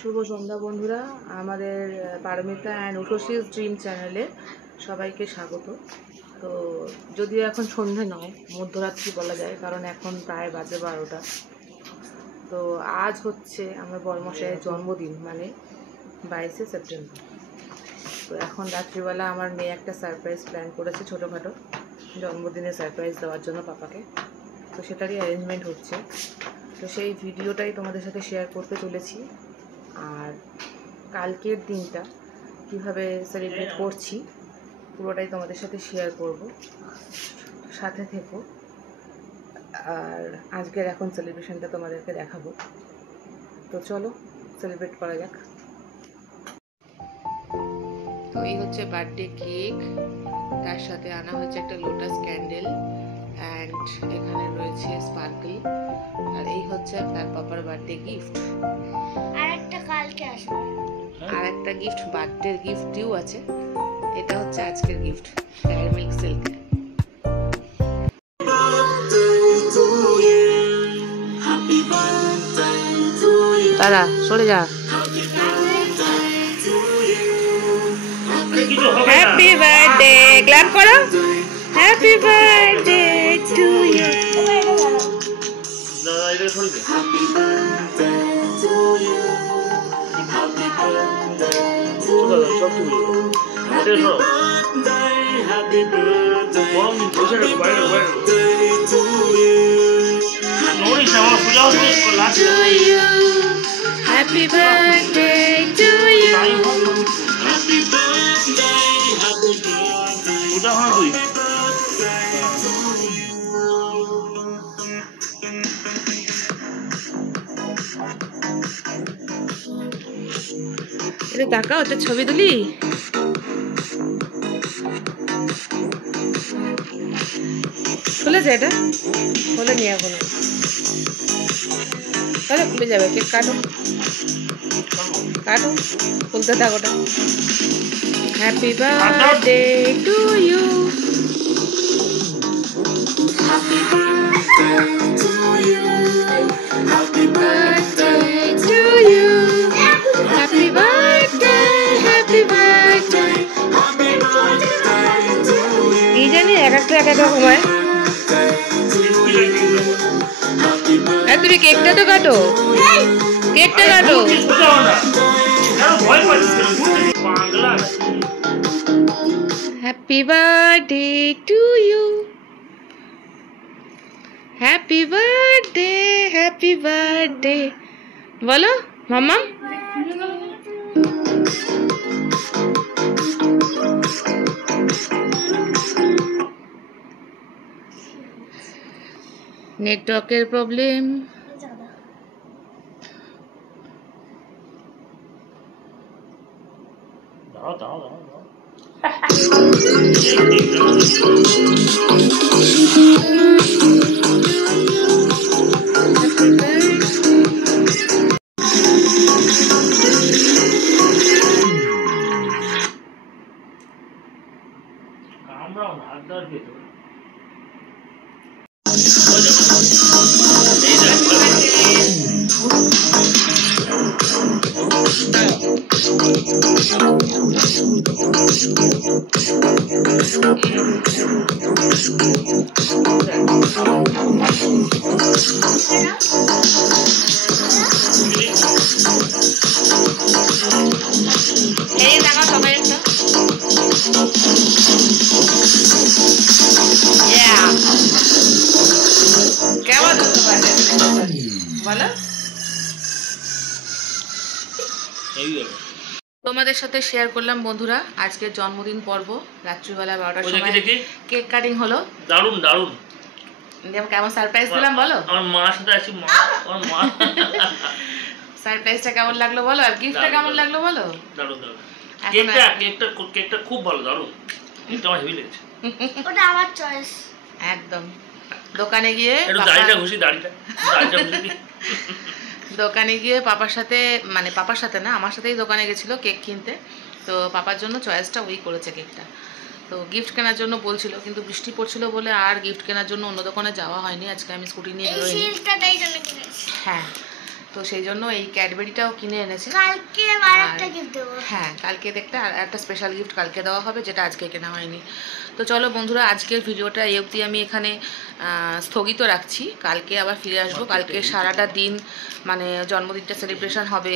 শুভ সন্ধ্যা বন্ধুরা, আমাদের Paromita and উষসীস dream চ্যানেলে সবাইকে স্বাগত। তো যদিও এখন সন্ধে নয়, মধ্যরাত্রি বলা যায়, কারণ এখন প্রায় বাজে 12টা। তো আজ হচ্ছে আমার বড়মশাইয়ের জন্মদিন, মানে 22শে সেপ্টেম্বর। তো এখন রাত্রিবেলা আমার মেয়ে একটা সারপ্রাইজ প্ল্যান করেছে, ছোটোখাটো জন্মদিনে সারপ্রাইজ দেওয়ার জন্য পাপাকে। তো সেটারই অ্যারেঞ্জমেন্ট হচ্ছে। তো সেই ভিডিওটাই তোমাদের সাথে শেয়ার করতে চলেছি। আর কালকের দিনটা কিভাবে সেলিব্রেট করছি পুরোটাই তোমাদের সাথে শেয়ার করব, সাথে থেকো। আর আজকের এখন সেলিব্রেশনটা তোমাদেরকে দেখাবো। তো চলো সেলিব্রেট করা যাক। তো এই হচ্ছে বার্থডে কেক, তার সাথে আনা হয়েছে একটা লোটাস ক্যান্ডেল অ্যান্ড এখানে রয়েছে স্পার্কল। আর এই হচ্ছে তার পাপার বার্থডে গিফট। আর একটা কালকে আসবে, আর একটা গিফট বার্থডে গিফট ডিউ আছে। এটা হচ্ছে আজকের গিফট, ডেয়ারি মিল্ক সিল্ক। দাদা সরে যা। হ্যাপি বার্থডে, ক্ল্যাপ করো। Happy birthday to you. দাদা এটা সরে যা। Happy birthday to you. Happy birthday to you. সব ঠিক হয়ে যাবে। এটা সরো। Happy birthday. বরং বসে রাখো বাইরে বাইরে। নোরিস আমার পূজা হচ্ছে last. Happy birthday to you. Happy birthday, happy birthday. পূজা হয় তুই। এটা তাকাও, তো ছবি তুলি। খুলেছে, এটা খুলে নিয়ে এখনো তাহলে খুলে যাবে। কেক কাটো কাটো, খুলতে থাকো ওটা। Happy birthday to you. Happy birthday to you. Happy birthday to you. Happy birthday, happy birthday, happy birthday to you. কি জানি এক একটা এক এক রকম হয়। তুমি কেকটা তো কাটো, কেকটা কাটো। Happy birthday to you. Happy birthday, happy birthday বলো মাম্মাম। নেটওয়ার্কের প্রবলেম। দাও দাও দাও দাও। আমরাও না আদার ভেতর এই দেখা সবাই একটা কেমন হতে পারে বলো। তোমাদের সাথে শেয়ার করলাম বন্ধুরা আজকের জন্মদিন পর্ব। রাত্রিবেলা 12টার সময় কেক কাটিং হলো। দারুণ দারুণ, কেমন সারপ্রাইজ দিলাম বলো। আমার মার সাথে আছি, আমার মা। সারপ্রাইজটা কেমন লাগলো বলো, আর গিফটটা কেমন লাগলো বলো। দারুণ দারুণ। কেকটা খুব ভালো, দারুণ। এটা আমার হেভি লেগেছে। ওটা আমার চয়েস একদম। দোকানে গিয়ে দাড়িটা ঘুষি, দাড়িটা ঘুষি। দোকানে গিয়ে পাপার সাথে, মানে পাপার সাথে না আমার সাথেই দোকানে গেছিলো কেক কিনতে। তো পাপার জন্য চয়েসটা ওই করেছে কেকটা। তো গিফট কেনার জন্য বলছিল, কিন্তু বৃষ্টি পড়ছিল বলে আর গিফট কেনার জন্য অন্য দোকানে যাওয়া হয়নি। আজকে আমি স্কুটি নিয়ে বেরোইনি। হ্যাঁ, তো সেই জন্য এই ক্যাডবেরিটাও কিনে এনেছে। কালকে আরেকটা গিফট দেবো। হ্যাঁ, কালকে দেখতে আর একটা স্পেশাল গিফট কালকে দেওয়া হবে, যেটা আজকে কেনা হয়নি। তো চলো বন্ধুরা, আজকের ভিডিওটা এই অবধি আমি এখানে স্থগিত রাখছি। কালকে আবার ফিরে আসবো। কালকে সারাটা দিন মানে জন্মদিনটা সেলিব্রেশন হবে।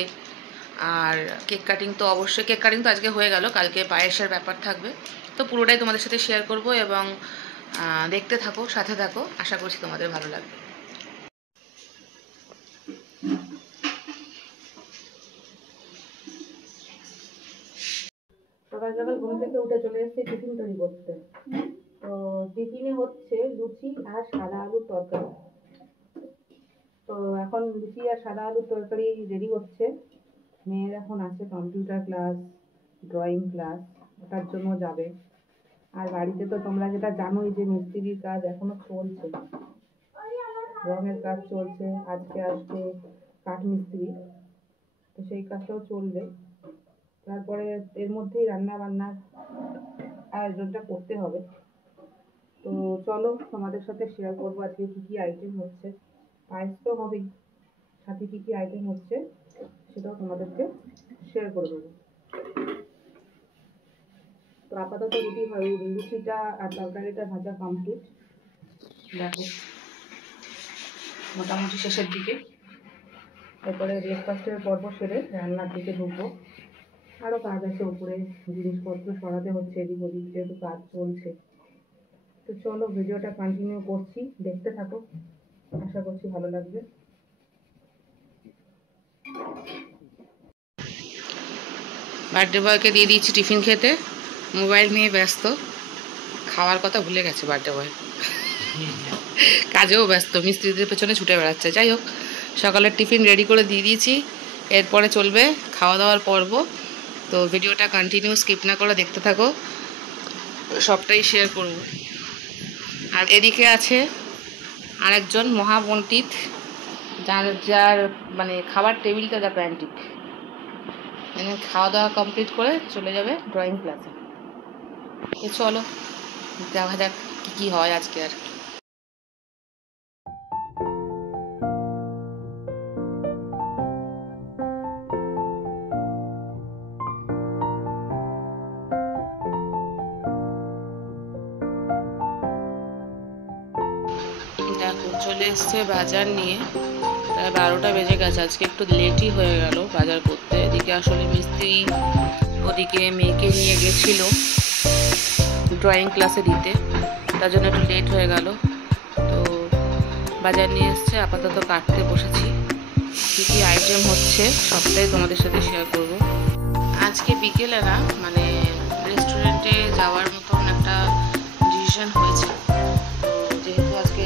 আর কেক কাটিং তো অবশ্যই, কেক কাটিং তো আজকে হয়ে গেল, কালকে পায়েসের ব্যাপার থাকবে। তো পুরোটাই তোমাদের সাথে শেয়ার করব এবং দেখতে থাকো, সাথে থাকো, আশা করছি তোমাদের ভালো লাগবে। সকাল সকাল ঘুম থেকে উঠে চলে এসেছি টিফিন তৈরি করতে। তো টিফিনে হচ্ছে লুচি আর সাদা আলুর তরকারি। তো এখন লুচি আর সাদা আলুর তরকারি রেডি হচ্ছে। মেয়ের এখন আছে কম্পিউটার ক্লাস, ড্রয়িং ক্লাস, ওটার জন্য যাবে। আর বাড়িতে তো তোমরা যেটা জানোই যে মিস্ত্রির কাজ এখনো চলছে, রঙের কাজ চলছে। আজকে আসবে কাঠ মিস্ত্রি, তো সেই কাজটাও চলবে। তারপরে এর মধ্যেই রান্না বান্নার আয়োজনটা করতে হবে। তো চলো তোমাদের সাথে শেয়ার করবো আজকে কী কী আইটেম হচ্ছে। পায়েস তো হবেই, সাথে কী কী আইটেম হচ্ছে সেটাও তোমাদেরকে শেয়ার করে দেবো। তো আপাতত লুচিটা আর তরকারিটা ভাজা কমপ্লিট। দেখো মোটামুটি শেষের দিকে। এরপরে ব্রেকফাস্টের পর্ব সেরে রান্নার দিকে ঢুকবো। আরও কাজ আছে, উপরে জিনিসপত্র সরাতে হচ্ছে, এদিক ওদিক যেহেতু কাজ চলছে। তো চলো ভিডিওটা কন্টিনিউ করছি, দেখতে থাকো, আশা করছি ভালো লাগবে। বার্থডে বয়কে দিয়ে দিয়েছি টিফিন খেতে, মোবাইল নিয়ে ব্যস্ত, খাওয়ার কথা ভুলে গেছে বার্থডে বয়। কাজেও ব্যস্ত, মিস্ত্রিদের পেছনে ছুটে বেড়াচ্ছে। যাই হোক, সকালের টিফিন রেডি করে দিয়ে দিয়েছি, এরপরে চলবে খাওয়া দাওয়ার পর্ব। তো ভিডিওটা কন্টিনিউ স্কিপ না করে দেখতে থাকো, সবটাই শেয়ার করব। আর এদিকে আছে আরেকজন মহাপণ্ডিত, যার মানে খাবার টেবিলটা যা প্যান্টিক। খাওয়া দাওয়া কমপ্লিট করে চলে যাবে ড্রয়িং ক্লাসে। চলো দেখা যাক কী হয় আজকে। আর দেখো চলে এসছে বাজার নিয়ে, প্রায় 12টা বেজে গেছে। আজকে একটু লেটই হয়ে গেল বাজার করতে। এদিকে আসলে মিস্ত্রি ওদিকে মেয়েকে নিয়ে গেছিল ড্রয়িং ক্লাসে দিতে, তার জন্য একটু লেট হয়ে গেল। তো বাজার নিয়ে এসছে, আপাতত কাটতে বসেছি। কী কী আইটেম হচ্ছে সবটাই তোমাদের সাথে শেয়ার করব। আজকে বিকেলে না মানে রেস্টুরেন্টে যাওয়ার মতন একটা ডিসিশন হয়েছে। তো যেহেতু আজকে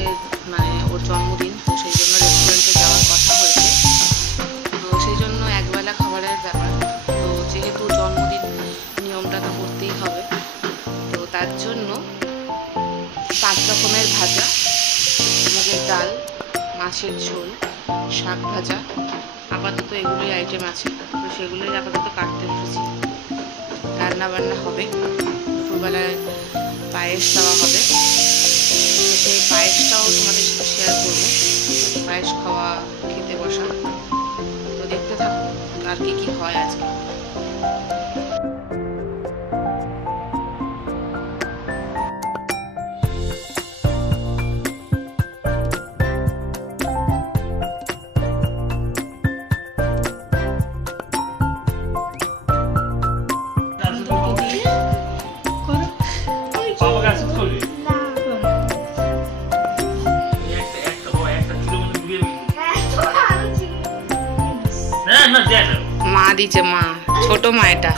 মানে ওর জন্মদিন, তো সেই জন্য রেস্টুরেন্টে যাওয়ার কথা হয়েছে। তো সেই জন্য একবেলা খাবারের ব্যাপার। তো যেহেতু জন্মদিন, নিয়মটা তো করতেই হবে। তো তার জন্য 5 রকমের ভাজা, মুগের ডাল, মাছের ঝোল, শাক ভাজা, আপাতত এগুলোই আইটেম আছে। তো সেগুলোই আপাতত কাটতে বসেছি। রান্না বান্না হবে, দুপুরবেলায় পায়েস দেওয়া হবে। তো সেই পায়েসটাও তোমাদের সাথে শেয়ার করবো, পায়েস খাওয়া খেতে বসা। তো দেখতে থাকো আর কি কি হয় আজকে। মা দিছে, মা ছোট মা, এটা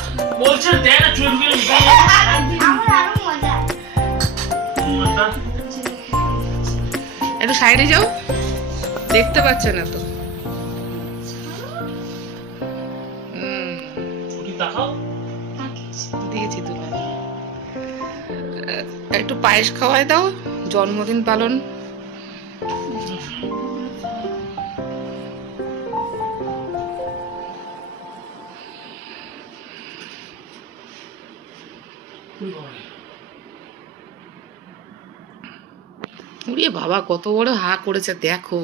একটু সাইডে যাও, দেখতে পাচ্ছে না তো। দিয়েছি তুলে, একটু পায়েস খাওয়াই দাও, জন্মদিন পালন। উড়িয়ে বাবা কত বড় হা করেছে দেখো।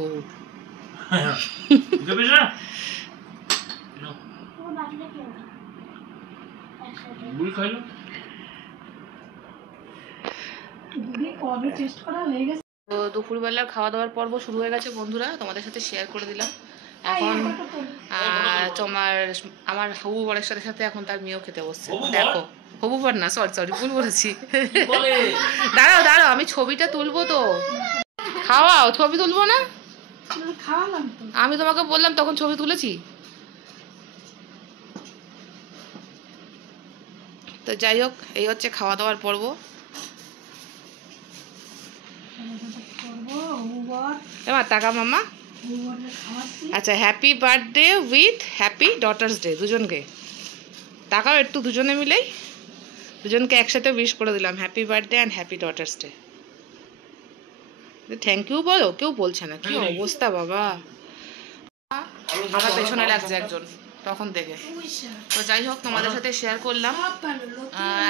তো দুপুরবেলার খাওয়া দাওয়ার পর্ব শুরু হয়ে গেছে বন্ধুরা, তোমাদের সাথে শেয়ার করে দিলাম। এখন তোমার আমার হবু বরের সাথে সাথে এখন তার মেয়েও খেতে বসছে। দেখো, হবু বর না, সরি ভুল বলেছি। দাঁড়াও দাঁড়াও, আমি ছবিটা তুলবো তো। খাওয়াও, ছবি তুলবো না? আমি তোমাকে বললাম তখন ছবি তুলেছি। তো যাই হোক, এই হচ্ছে খাওয়া দাওয়ার পর্ব। এবার টাকা মাম্মা। আচ্ছা, happy birthday with happy daughters day দুজনকে। টাকাও একটু দুজনে মিলেই দুজনকে একসাথে উইশ করে দিলাম, happy birthday and happy daughters day. Thank you বলো, কেউ বলছে না। কি অবস্থা বাবা, আমার পেছনে লাগছে একজন তখন থেকে। তো যাই হোক, তোমাদের সাথে শেয়ার করলাম।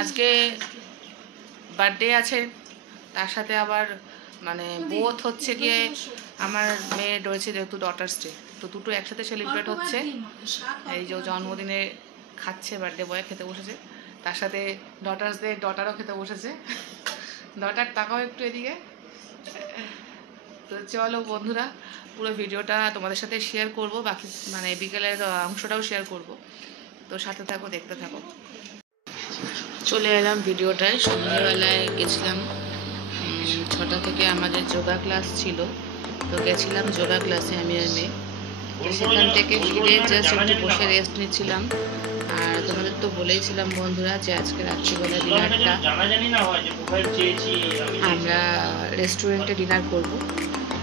আজকে বার্থডে আছে, তার সাথে আবার মানে বোথ হচ্ছে গিয়ে আমার মেয়ে রয়েছে যেহেতু ডটার্স ডে, তো দুটো একসাথে সেলিব্রেট হচ্ছে। এই যে জন্মদিনে খাচ্ছে, বার্থডে বয় খেতে বসেছে, তার সাথে ডটার্স ডে ডটারও খেতে বসেছে। ডটার তাকাও একটু এদিকে। তো চলো বন্ধুরা, পুরো ভিডিওটা তোমাদের সাথে শেয়ার করব, বাকি মানে বিকেলের অংশটাও শেয়ার করব। তো সাথে থাকো, দেখতে থাকো। চলে এলাম ভিডিওটায়। সন্ধ্যাবেলায় গেছিলাম 6টা থেকে আমাদের যোগা ক্লাস ছিল, তো গেছিলাম যোগা ক্লাসে আমি আর মেয়ে। তো সেখান থেকে ফিরে জাস্ট একটু বসে রেস্ট নিচ্ছিলাম। আর তোমাদের তো বলেইছিলাম বন্ধুরা যে আজকে রাত্রিবেলা ডিনারটা আমরা রেস্টুরেন্টে ডিনার করব।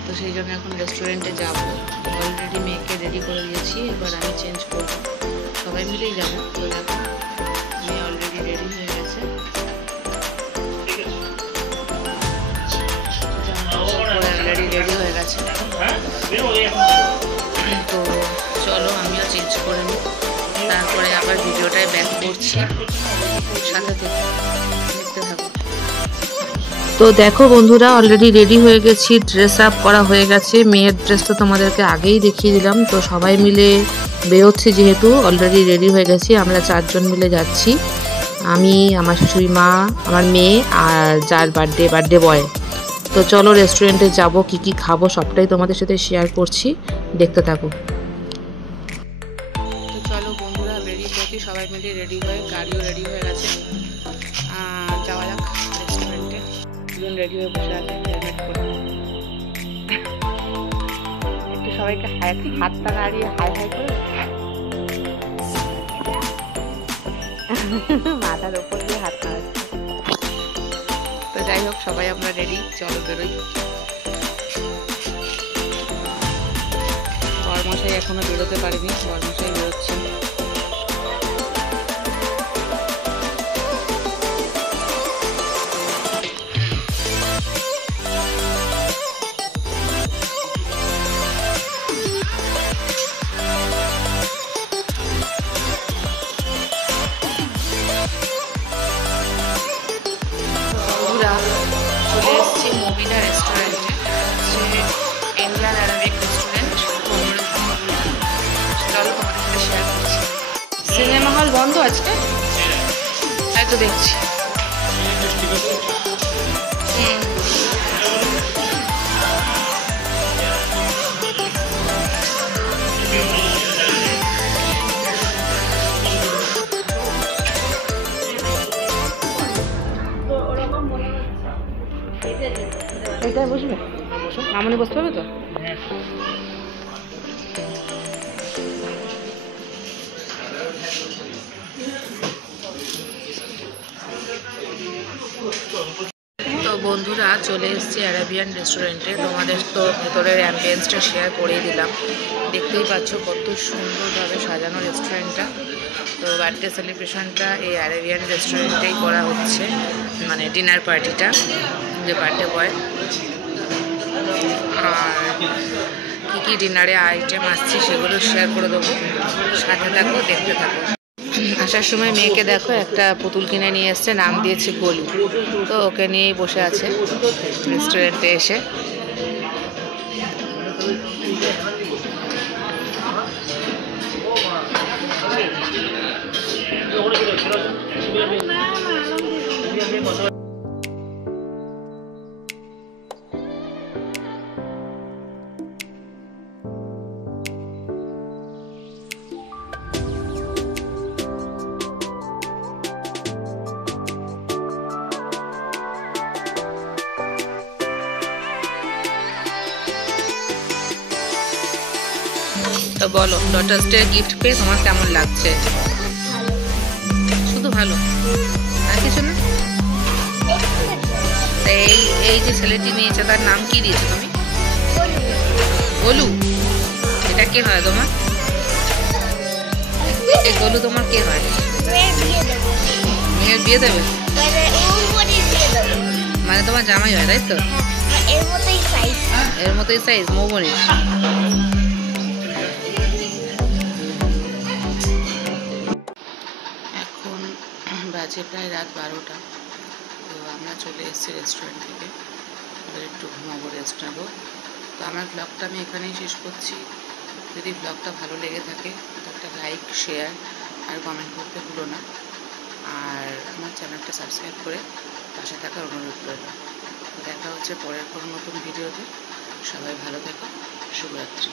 তো সেই জন্য এখন রেস্টুরেন্টে যাব। অলরেডি মেয়েকে রেডি করে দিয়েছি, এবার আমি চেঞ্জ করব, সবাই মিলেই যাবো। তো দেখো, মেয়ে অলরেডি রেডি হয়ে গেছে। অলরেডি রেডি হয়ে গেছে। তো চলো আমিও চেঞ্জ করে নিই, তারপরে আবার ভিডিওটায় ব্যাক করছি, সাথে থেকে দেখতে থাকো। তো দেখো বন্ধুরা, অলরেডি রেডি হয়ে গেছি, ড্রেস আপ করা হয়ে গেছে। মেয়ের ড্রেস তো তোমাদেরকে আগেই দেখিয়ে দিলাম। তো সবাই মিলে বেরোচ্ছি, যেহেতু অলরেডি রেডি হয়ে গেছি। আমরা 4 জন মিলে যাচ্ছি, আমি, আমার শাশুড়ি মা, আমার মেয়ে আর যার বার্থডে বয়। তো চলো রেস্টুরেন্টে যাব, কি কি খাবো সবটাই তোমাদের সাথে শেয়ার করছি, দেখতে থাকো। তো চলো বন্ধুরা, বেরিয়ে পড়ছি সবাই মিলে রেডি হয়ে, গাড়িও রেডি হয়ে গেছে। যাওয়া যাক রেস্টুরেন্টে। দুজন রেডি হয়ে বসে আছে হেলমেট করে। একটু সবাইকে হাতটা নাড়িয়ে হাই হাই করে মাথার ওপর দিয়ে হাত নাড়াচ্ছে। তো যাই হোক, সবাই আমরা রেডি, চলো বেরোই। বরমশাই এখনো বেরোতে পারিনি, বরমশাই বেরোচ্ছেন। চলে এসেছি মবিনা রেস্টুরেন্টে, ইন্ডিয়ান অ্যারাবিক রেস্টুরেন্ট। চলো তোমাদের সাথে শেয়ার করছি। সিনেমা হল বন্ধ আজকে, তাই তো দেখছি। এইটাই বসবে, মামনি বসতে হবে তো। তো বন্ধুরা, চলে এসেছি অ্যারাবিয়ান রেস্টুরেন্টে। তোমাদের তো ভেতরের অ্যাম্বিয়েন্সটা শেয়ার করেই দিলাম, দেখতেই পাচ্ছ কত সুন্দরভাবে সাজানো রেস্টুরেন্টটা। তো বার্থডে সেলিব্রেশনটা এই অ্যারাবিয়ান রেস্টুরেন্টেই করা হচ্ছে, মানে ডিনার পার্টিটা, যে বার্থডে বয়। আর কী কী ডিনারে আইটেম আসছে সেগুলো শেয়ার করে দেবো, সাথে থাকো, দেখতে থাকো। আসার সময় মেয়েকে দেখো একটা পুতুল কিনে নিয়ে এসছে, নাম দিয়েছে গোলু। তো ওকে নিয়েই বসে আছে রেস্টুরেন্টে এসে। তো বলো, ডটার্স ডে গিফট পেয়ে তোমার কেমন লাগছে? ভালো। শুধু ভালো, আর কিছু না? তা এই এই যে ছেলেটি নিয়েছে তার নাম কি দিয়েছো তুমি? গোলু। এটা কে হয় তোমার? এই গোলু তোমার কে হয়? মেয়ের বিয়ে দেবে? মানে তোমার জামাই হয়, তাই তো? এর মতোই সাইজ মৌবনির। এখন বাজে প্রায় রাত 12টা। তো আমরা চলে এসেছি রেস্টুরেন্ট থেকে, এবার একটু ঘুমাবো, রেস্ট নেবো। তো আমার ব্লগটা আমি এখানেই শেষ করছি। যদি ব্লগটা ভালো লেগে থাকে তো একটা লাইক, শেয়ার আর কমেন্ট করতে ভুলো না। আর আমার চ্যানেলটা সাবস্ক্রাইব করে পাশে থাকার অনুরোধ রইল। দেখা হচ্ছে পরের কোনো নতুন ভিডিওতে। সবাই ভালো থেকো। শুভরাত্রি।